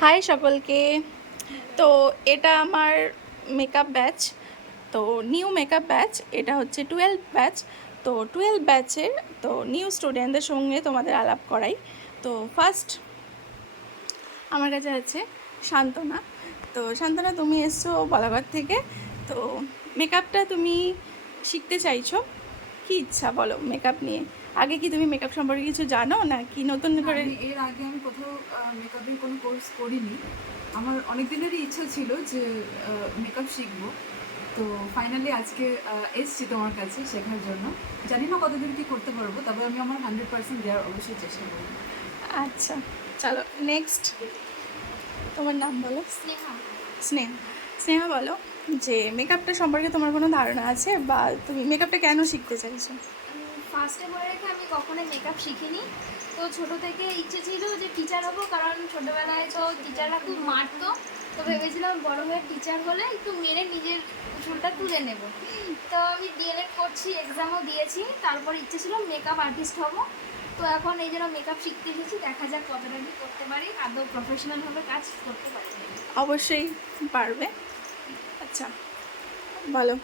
High সকলকে। তো এটা আমার মেকআপ ব্যাচ, তো নিউ মেকআপ ব্যাচ, এটা হচ্ছে 12 ব্যাচ। তো 12 ব্যাচের তো নিউ স্টুডেন্টদের সঙ্গে তোমাদের আলাপ করাই। তো ফার্স্ট আমার কাছে আছে শান্তনা। তো শান্তনা, তুমি এসছো বলাগড় থেকে। তো মেকআপটা তুমি শিখতে চাইছো, কি ইচ্ছা বলো মেকআপ নিয়ে? আগে কি তুমি মেকআপ সম্পর্কে কিছু জানো, না কি নতুন করে? এর আগে আমি কোথাও মেকআপের কোনো কোর্স করিনি। আমার অনেক দিনেরই ইচ্ছা ছিল যে মেকআপ শিখবো। তো ফাইনালি আজকে এসছি তোমার কাছে শেখার জন্য। জানি না কতদূর কি করতে পারবো, তবে আমি আমার 100% দেওয়ার অবশ্যই চেষ্টা করবো। আচ্ছা, চলো নেক্সট। তোমার নাম বলো। স্নেহা। স্নেহা। স্নেহা, বলো যে মেকআপটা সম্পর্কে তোমার কোনো ধারণা আছে, বা তুমি মেকআপটা কেন শিখতে চাইছো? ফার্স্টে বলে রেখে আমি কখনোই মেকআপ শিখিনি। তো ছোট থেকে ইচ্ছে ছিল যে টিচার হবো, কারণ ছোটোবেলায় তো টিচাররা খুব মারতো। তো ভেবেছিলাম বড় হয়ে টিচার হলে একটু মেরে নিজের চুলটা তুলে নেব। তো আমি ডিএলএড করছি, এক্সামও দিয়েছি, তারপর ইচ্ছে ছিল মেকআপ আর্টিস্ট হব। তো এখন এই জন্য মেকআপ শিখতে এসেছি, দেখা যাক কতটা কি করতে পারি, আদৌ প্রফেশনালভাবে কাজ করতে পারি। অবশ্যই পারবে। আচ্ছা, বলো।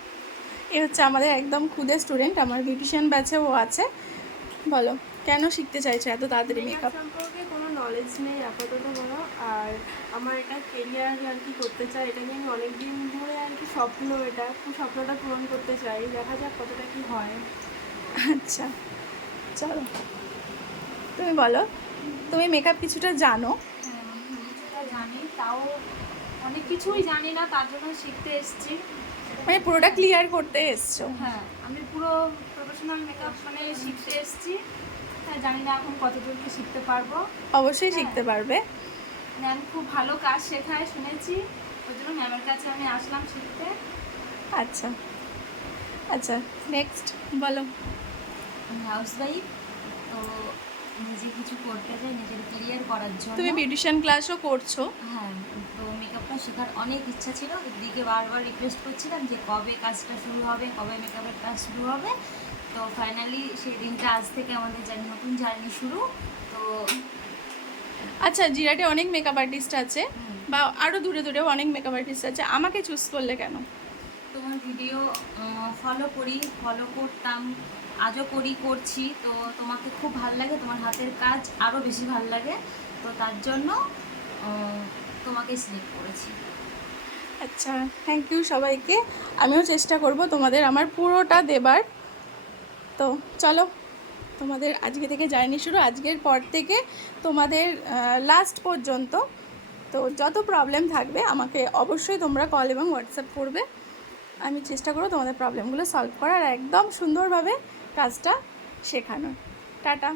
এ হচ্ছে আমাদের একদম খুদে স্টুডেন্ট, আমার বিউটিশিয়ান ব্যাচে ও আছে। বলো, কেন শিখতে চাইছো এত তাড়াতাড়ি মেকআপ মেকআপ? সম্পর্কে কোনো নলেজ নেই আপাতত কোনো। আর আমার এটা কেরিয়ার আর কি করতে চাই, এটা নিয়ে আমি অনেক দিন ধরে আর কি স্বপ্ন, এটা স্বপ্নটা পূরণ করতে চাই, দেখা যাক কতটা কি হয়। আচ্ছা, চলো তুমি বলো, তুমি মেকআপ কিছুটা জানো? হ্যাঁ, আমি কিছুটা জানি, তাও অনেক কিছুই জানি না, তার জন্য শিখতে এসেছি। মানে পুরোটা ক্লিয়ার করতে এসছো? হ্যাঁ, আমি পুরো প্রফেশনাল মেকআপ মানে শিখতে এসেছি। হ্যাঁ, জানি না এখন কতদূর কি শিখতে পারবো। অবশ্যই হ্যাঁ। শিখতে পারবে। ম্যাম খুব ভালো কাজ শেখায় শুনেছি, ওই জন্য ম্যামের কাছে আমি আসলাম শিখতে। আচ্ছা আচ্ছা, নেক্সট বলো। আমি হাউস ওয়াইফ, তো নিজে কিছু করতে চাই নিজের কেরিয়ার করার জন্য। তুমি বিউটিশিয়ান ক্লাসও করছো? হ্যাঁ, তো মেকআপটা শেখার অনেক ইচ্ছা ছিল, দিদিকে বারবার রিকোয়েস্ট করছিলাম যে কবে কাজটা শুরু হবে, কবে মেকআপের কাজ শুরু হবে। তো ফাইনালি সেই দিনটা আজ থেকে আমাদের নতুন জার্নি শুরু। তো আচ্ছা, জিরাটে অনেক মেকআপ আর্টিস্ট আছে, বা আরও দূরে দূরেও অনেক মেকআপ আর্টিস্ট আছে, আমাকে চুজ করলে কেন? তোমার ভিডিও ফলো করতাম, আজও করছি। তো তোমাকে খুব ভালো লাগে, তোমার হাতের কাজ আরও বেশি ভালো লাগে। তো তার জন্য তোমাকে সিলেক্ট করেছি। আচ্ছা, থ্যাংক ইউ সবাইকে। আমিও চেষ্টা করব তোমাদের আমার পুরোটা দেবার। তো চলো, তোমাদের আজকে থেকে জার্নি শুরু, আজকের পর থেকে তোমাদের লাস্ট পর্যন্ত। তো যত প্রবলেম থাকবে আমাকে অবশ্যই তোমরা কল এবং হোয়াটসঅ্যাপ করবে। আমি চেষ্টা করব তোমাদের প্রবলেমগুলো সলভ করার, একদম সুন্দরভাবে কাজটা শেখানোর। টাটা।